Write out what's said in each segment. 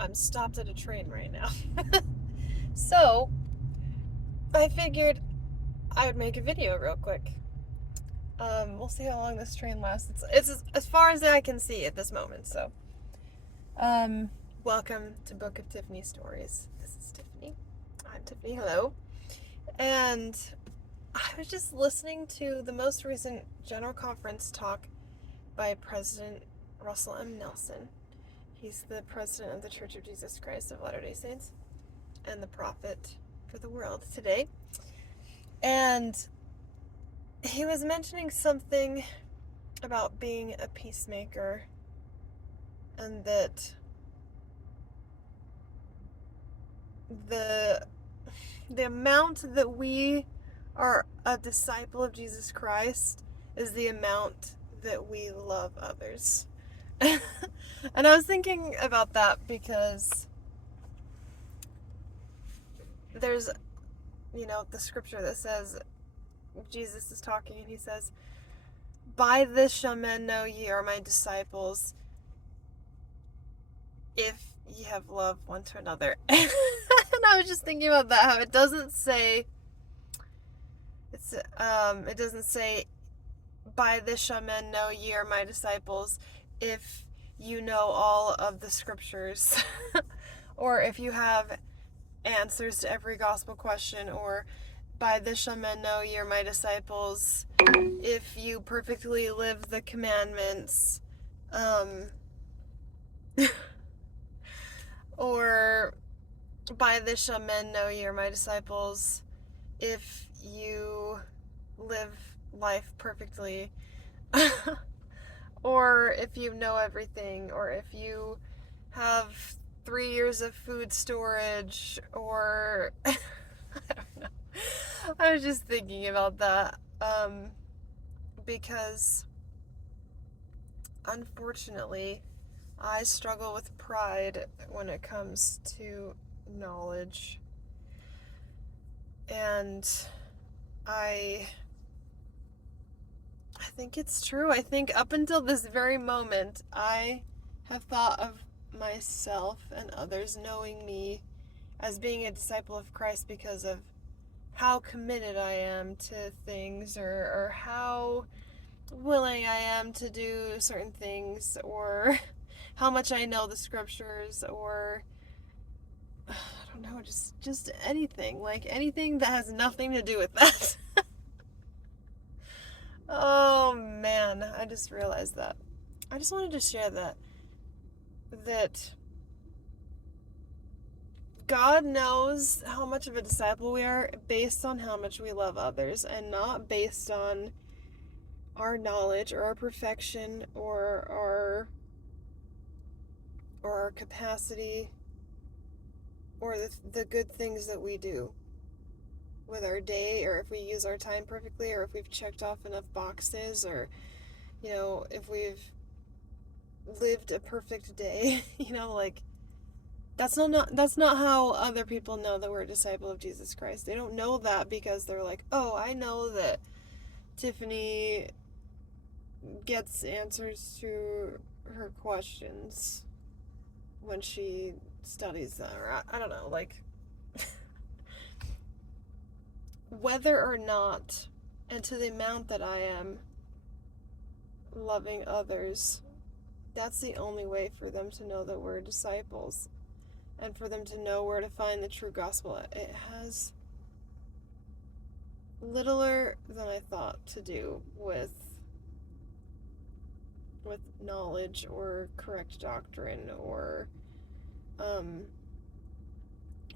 I'm stopped at a train right now. So, I figured I would make a video real quick. We'll see how long this train lasts. It's as far as I can see at this moment, so. Um, Welcome to Book of Tiffany Stories. This is Tiffany. I'm Tiffany, hello. And I was just listening to the most recent General Conference talk by President Russell M. Nelson. He's the president of the Church of Jesus Christ of Latter-day Saints and the prophet for the world today. And he was mentioning something about being a peacemaker, and that the amount that we are a disciple of Jesus Christ is the amount that we love others. And I was thinking about that because there's, the scripture that says, Jesus is talking and he says, "By this shall men know ye are my disciples, if ye have love one to another." And I was just thinking about that, how it doesn't say, it doesn't say, "By this shall men know ye are my disciples, if you know all of the scriptures," or if you have answers to every gospel question, or "By this shall men know ye are my disciples, if you perfectly live the commandments," or "By this shall men know ye are my disciples, if you live life perfectly," or if you know everything, or if you have 3 years of food storage, or I don't know. I was just thinking about that, because unfortunately I struggle with pride when it comes to knowledge. And I think it's true. I think up until this very moment, I have thought of myself and others knowing me as being a disciple of Christ because of how committed I am to things, or how willing I am to do certain things, or how much I know the scriptures, or I don't know, just anything, like anything that has nothing to do with that. Oh man, I just realized that. I just wanted to share that God knows how much of a disciple we are based on how much we love others, and not based on our knowledge or our perfection, or our capacity, or the good things that we do with our day, or if we use our time perfectly, or if we've checked off enough boxes, or if we've lived a perfect day. Like, that's not how other people know that we're a disciple of Jesus Christ. They don't know that because they're like, "Oh, I know that Tiffany gets answers to her questions when she studies them," or I don't know, like, whether or not, and to the amount that I am loving others, that's the only way for them to know that we're disciples, and for them to know where to find the true gospel. It has littler than I thought to do with knowledge, or correct doctrine, or um,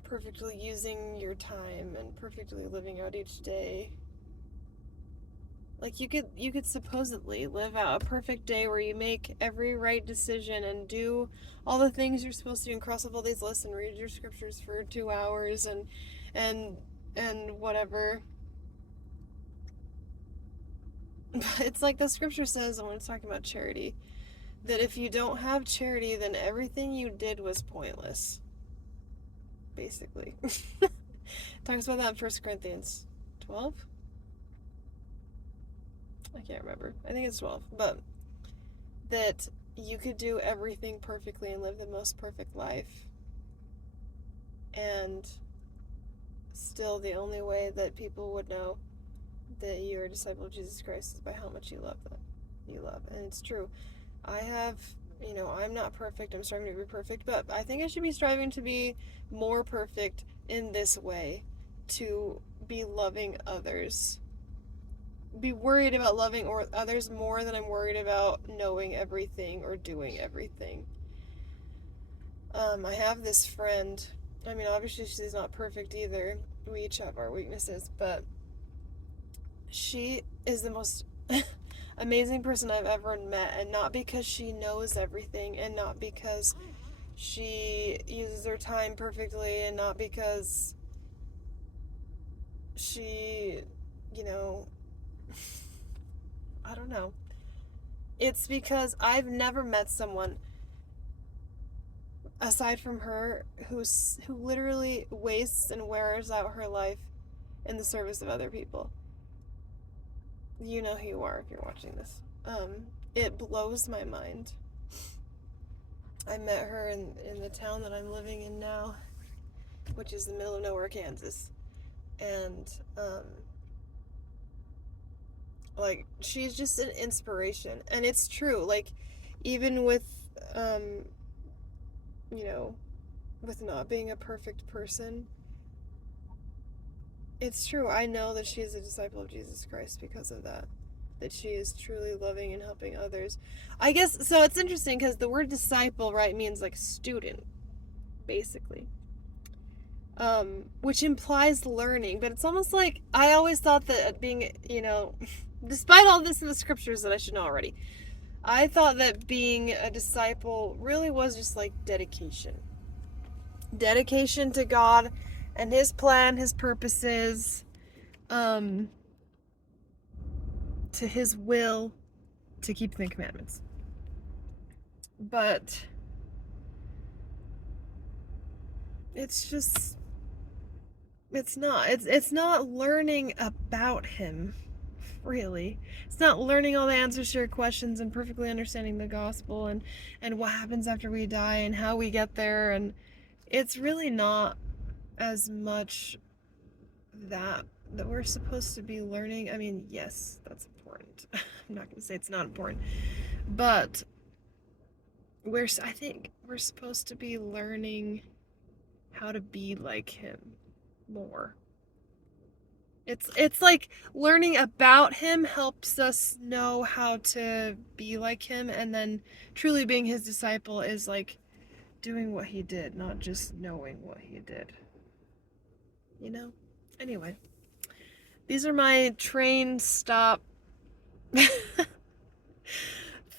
perfectly using your time and perfectly living out each day. Like, you could supposedly live out a perfect day where you make every right decision and do all the things you're supposed to do and cross off all these lists and read your scriptures for 2 hours, and and whatever. But it's like the scripture says when it's talking about charity, that if you don't have charity, then everything you did was pointless. Basically. Talks about that in 1 Corinthians 12? I can't remember. I think it's 12. But that you could do everything perfectly and live the most perfect life, And still, the only way that people would know that you're a disciple of Jesus Christ is by how much you love them. You love. And it's true. I have, I'm not perfect. I'm striving to be perfect, but I think I should be striving to be more perfect in this way, to be loving others. Be worried about loving others more than I'm worried about knowing everything or doing everything. I have this friend. I mean, obviously she's not perfect either. We each have our weaknesses, but she is the most amazing person I've ever met, and not because she knows everything, and not because she uses her time perfectly, and not because she, you know, I don't know. It's because I've never met someone aside from her who literally wastes and wears out her life in the service of other people. You know who you are if you're watching this. It blows my mind. I met her in the town that I'm living in now, which is the middle of nowhere, Kansas. And, like, she's just an inspiration. And it's true. Like, even with, with not being a perfect person, it's true. I know that she is a disciple of Jesus Christ because of that. That she is truly loving and helping others. I guess, so it's interesting because the word disciple, right, means like student, basically. Which implies learning, but it's almost like, I always thought that being, despite all this in the scriptures that I should know already, I thought that being a disciple really was just like dedication. Dedication to God and His plan, His purposes, to His will, to keep the commandments. But it's just, it's not learning about Him, really. It's not learning all the answers to your questions and perfectly understanding the gospel and what happens after we die and how we get there. And it's really not as much that we're supposed to be learning. I mean, yes, that's important. I'm not going to say it's not important, but I think we're supposed to be learning how to be like Him more. It's like learning about Him helps us know how to be like Him, and then truly being His disciple is like doing what He did, not just knowing what He did. Anyway, these are my train stop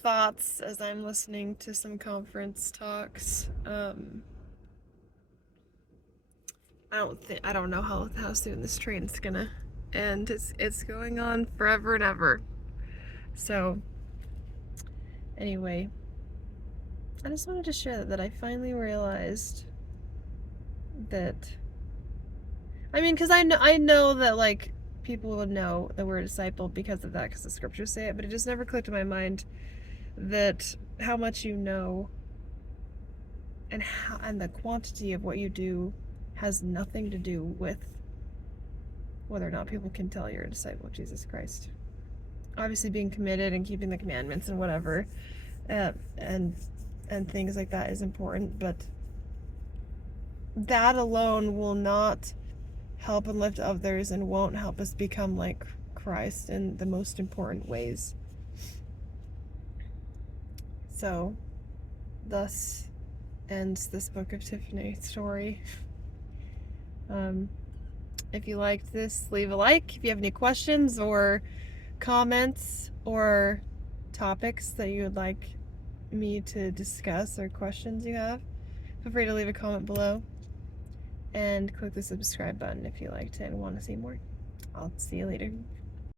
thoughts as I'm listening to some conference talks. I don't know how soon this train's gonna end. It's going on forever and ever. So anyway, I just wanted to share that I finally realized that, I mean, because I know that like people would know that we're a disciple because of that, because the scriptures say it, but it just never clicked in my mind that how much you know and the quantity of what you do has nothing to do with whether or not people can tell you're a disciple of Jesus Christ. Obviously, being committed and keeping the commandments and whatever, and things like that is important, but that alone will not help and lift others and won't help us become like Christ in the most important ways. So, thus ends this Book of Tiffany story. If you liked this, leave a like. If you have any questions or comments or topics that you would like me to discuss or questions you have, feel free to leave a comment below. And click the subscribe button if you liked it and want to see more. I'll see you later.